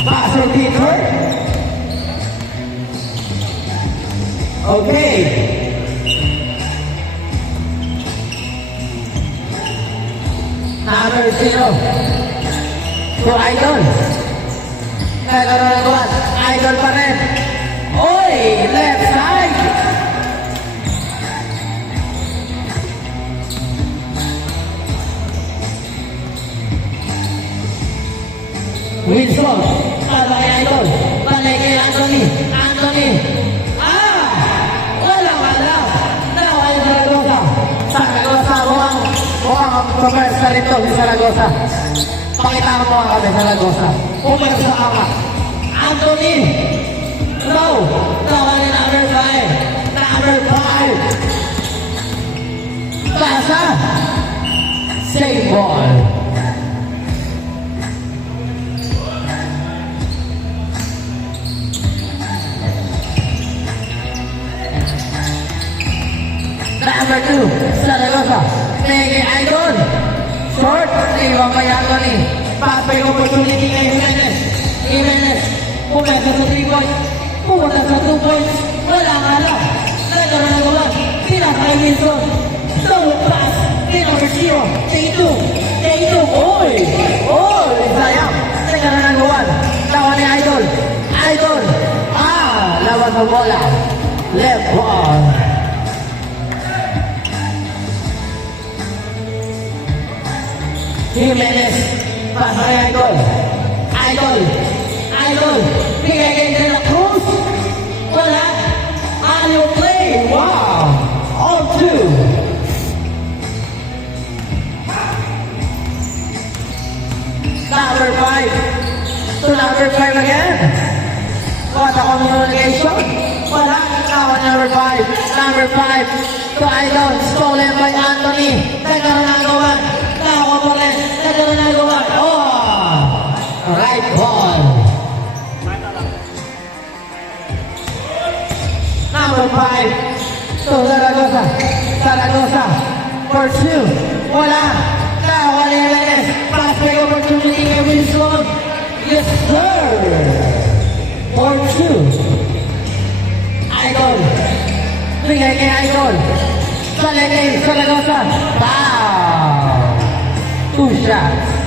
Passer Peter. Okay. Number 0. To Idol. Nagkaroon Idol pa rin. Oy! Left side! Wilson, para kay Idol, balik kay Anthony, wala, naway Zaragoza, mukhang professor ito, si Zaragoza, pakita mo mga kami, Zaragoza, pumersa ka ka, Anthony, no, naway number 5, pasa, save ball. Number 2, Zaragoza. Nege Idol. Short. Iwan kay Anthony. Pass by opportunity kay Jimenez. Pumesa sa 3 points. Pumunta sa 2 points. Wala nga lang. Nagkaroon na gawa. Pinasa kay Wilson. Solo pass. Number 0. Day 2. Oy! Sayang. Nagkaroon na gawa. Tawa ni Idol. Lawan sa bola. Left ball. Jimenez, pasa kay Idol, bigay kay De La Cruz, wala, Alio play, wow, all 2. Number 5, to number 5 again, what a communication, wala, now number 5, to Idol, stolen by Anthony, nagkaroon ng gawan. Right ball. Number 5. So Zaragoza. Pursue. Wala. Nawa ni Jimenez. Pass by opportunity kay Wilson. Yes, sir. 4-2. Idol. Bigay kay Idol. Zaragoza. Foul. 2 shots.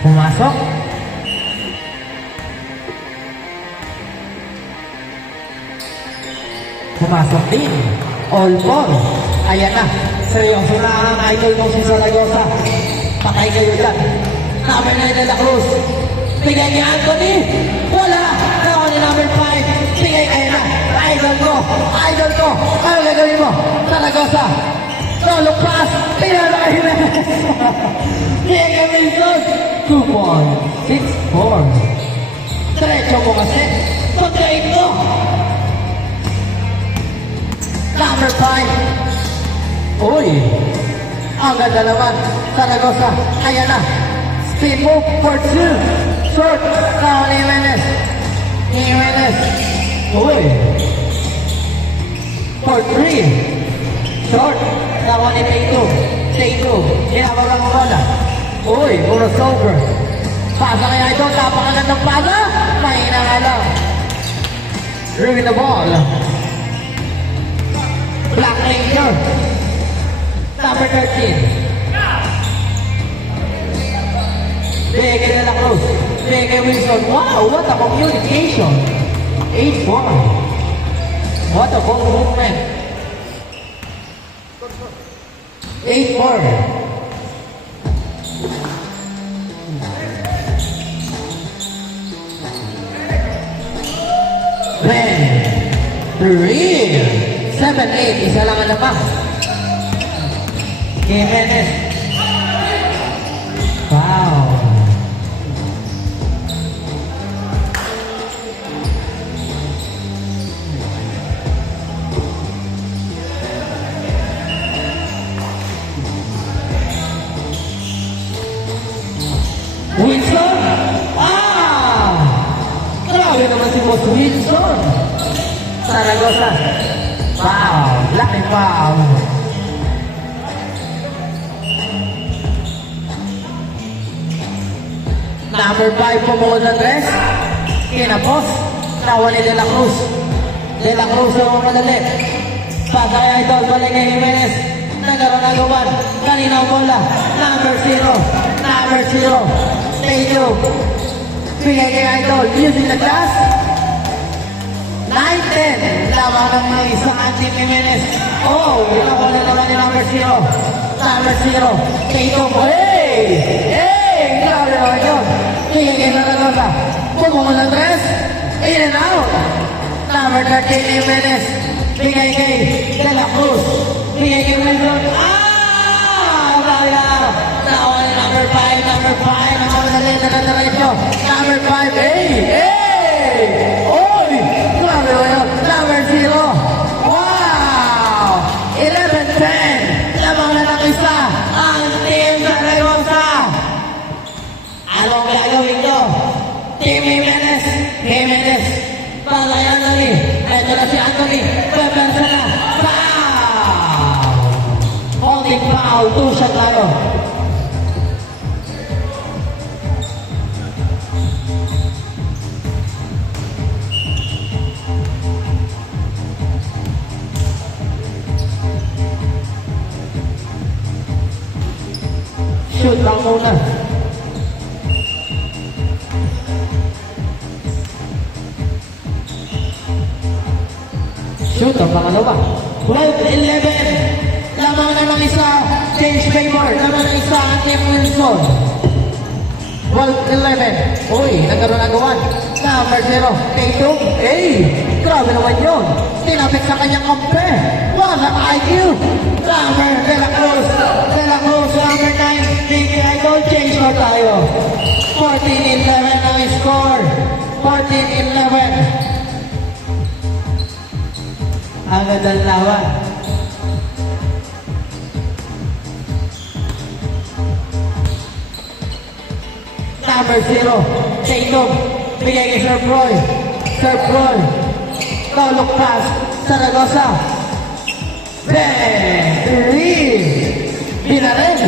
Pumasok. Pumasok din. All 4. Ayan na. Seryoso na ang Idol mo si Zaragoza. Patay kayo dyan. Number 9 De La Cruz. Bigay kay Anthony. Wala. Nawa ni number 5. Bigay kayo na. Idol ko. Ano gagawin mo? Zaragoza. Solo pass. Pinala kay Jimenez. Bigay kay Wilson. 2 points. 6-4. Diretso mo kasi. Pagkain mo. Number 5. Uy. Ang ganda naman. Zaragoza. Ayan na. Speed move for 2. Short. Now ni Jimenez. Uy. For 3. Short. Now ni Day 2. Hinabang ang bola. Uy. Puro sober. Pasa kaya ito. Napakagandang pasa. Mahina nga lang. Ruin the ball. Black Ranger. Number 13. Bigay De La Cruz. Bigay Wilson. Wow, what a communication. 8-1. What a ball movement. 8-4. Ben. 3. 7-8. Isa lang ang lamang. Jimenez. Wow. Wilson. si Boss Wilson Zaragoza. Wow, laki foul. Number 5 pumuha ng dress. Kinapos. Nawali De La Cruz. De La Cruz ang madali. Pasa kay Idol, balik kay Jimenez. Nagkaroon ng gawan. Kanina ang bola. Number 0. Number 0. Tayo. Bigay kay Idol. Using the glass. 9-10. Laban ng mga isang Anthony Jimenez. Oh, yung bola naman ni number 0. Number 0. Tayo. Hey! Hey! Grabe naman yun. Bigay kay Zaragoza. Pumuha ng dress. In and out. Number 13 Jimenez. Bigay kay De La Cruz. Bigay kay Wilson. Kaya. Nawan number 5. Number 5. Nakamadali na diretso. Number 5. Hey! Hey! Oy! Grabe mo yun. Number 0. Wow! 11-10. Lamang na ng isa. Ang Team Zaragoza. Anong gagawin nyo? Team Jimenez. Jimenez. Palay Anthony. Ito na si Anthony. Pepensa na. Foul! Holding foul. 2 shot tayo. Shoot lang muna. Shoot ang pangalawa. 12-11. Lamang na ng isa. Change favor. Lamang ng isa. Team Wilson. 12-11. Uy, nagkaroon ng gawan. Number 0. Tatum. Hey! Grabe naman yun. Tinapit sa kanyang kampe. Walang IQ. Number De La Cruz. De La Cruz. Number 9. Big Idol. Change na tayo. 14-11 ang score. 14-11. Agad ang lawan. Number 0. Tatum. Bigay kay Sir Roy. Sir Roy. Kaulok pass. Zaragoza. Bang! 3. Bila rin.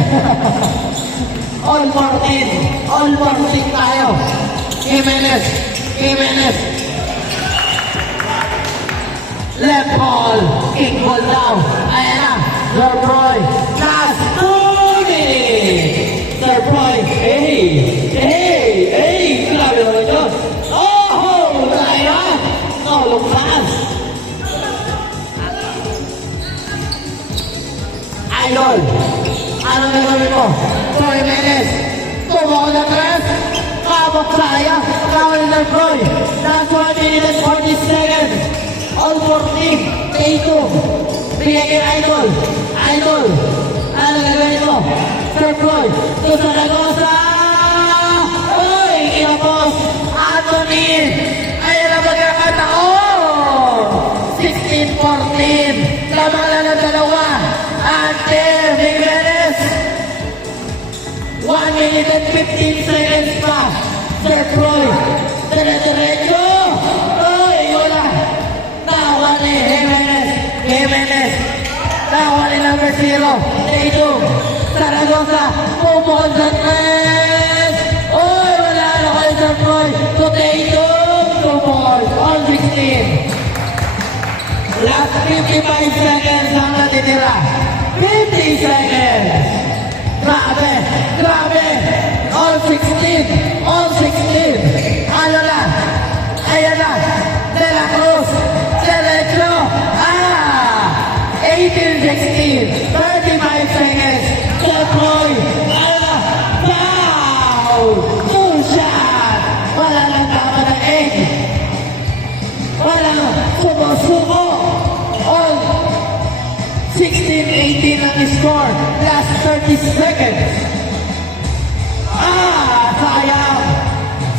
All 14. All 14 tayo. Jimenez. Jimenez. Left ball. Kick ball down. Ayan na. Sir Roy. Last 2 minutes. Sir Roy. Hey! Hey! Hey! Grabe naman yun. Oh! Kaya! Kaulok pass. Idol. Ano gagawin mo? Troy Jimenez. Tumuko na tres. Kabok saya. Kawal ng Troy. Last 1 minute and 40 seconds. All 14. Tato. Bigay kay Idol. Idol. Ano gagawin mo? Sir Troy. To Zaragoza. Uy! Kinapos. Anthony. Ayan na magkakataon. 16-14. Lamang na ng dalawa. Until Jimenez. 1 minute and 15 seconds pa. Sir Troy. Dire-diretso. Uy! Wala. Tawa ni Jimenez. Jimenez. Tawa ni number 0. Tato. Zaragoza. Pumukon sa tres. Uy! Wala na kayo Sir Troy. To Tato. 2 balls. On 16. Last 55 seconds ang natitira. 50 seconds. Grabe. Grabe. All 16. All 16. Ano na? Ayan na. De La Cruz. Derecho. 18-16. 35 seconds. Troy. Ano na? Foul. 2 shot. Wala lang dapat ng egg. Walang sumo-sumo. All 16-18 ang score. Last 30 seconds. Sayang.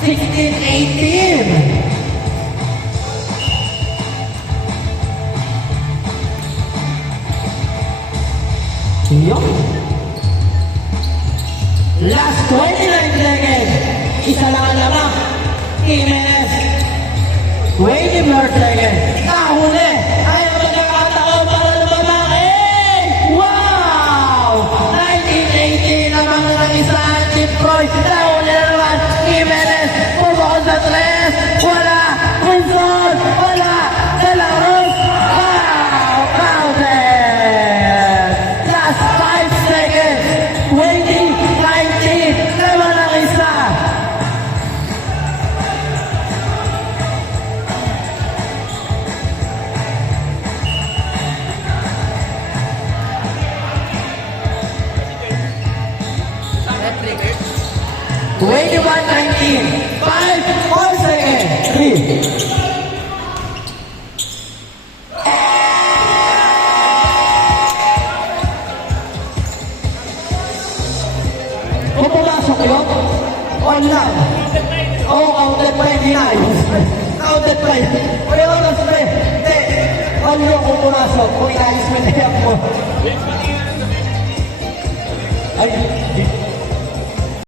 16-18. Yun. Last 29 seconds. Isa lang ang lamang. Jimenez. 20 more seconds. Nahuli. Ay, ang magkakataon para lumabaki. Wow! 1980 naman ang isa ang Team Troy. Nahuli na naman. Jimenez. Pumukon sa 3. Wala. Quinson. Wala. De La Cruz. Wow! Counted. Last 5 seconds. 20-19 naman ang isa. Trigger. 21-19. 5 more seconds. 3. Kung pumasok yun, on lang. Oo, counted pa hindi na ayos. Counted pa yun. Pero oras pa yun. Hindi. On yun kung pumasok. Kung inayos mo na yan mo. Ay,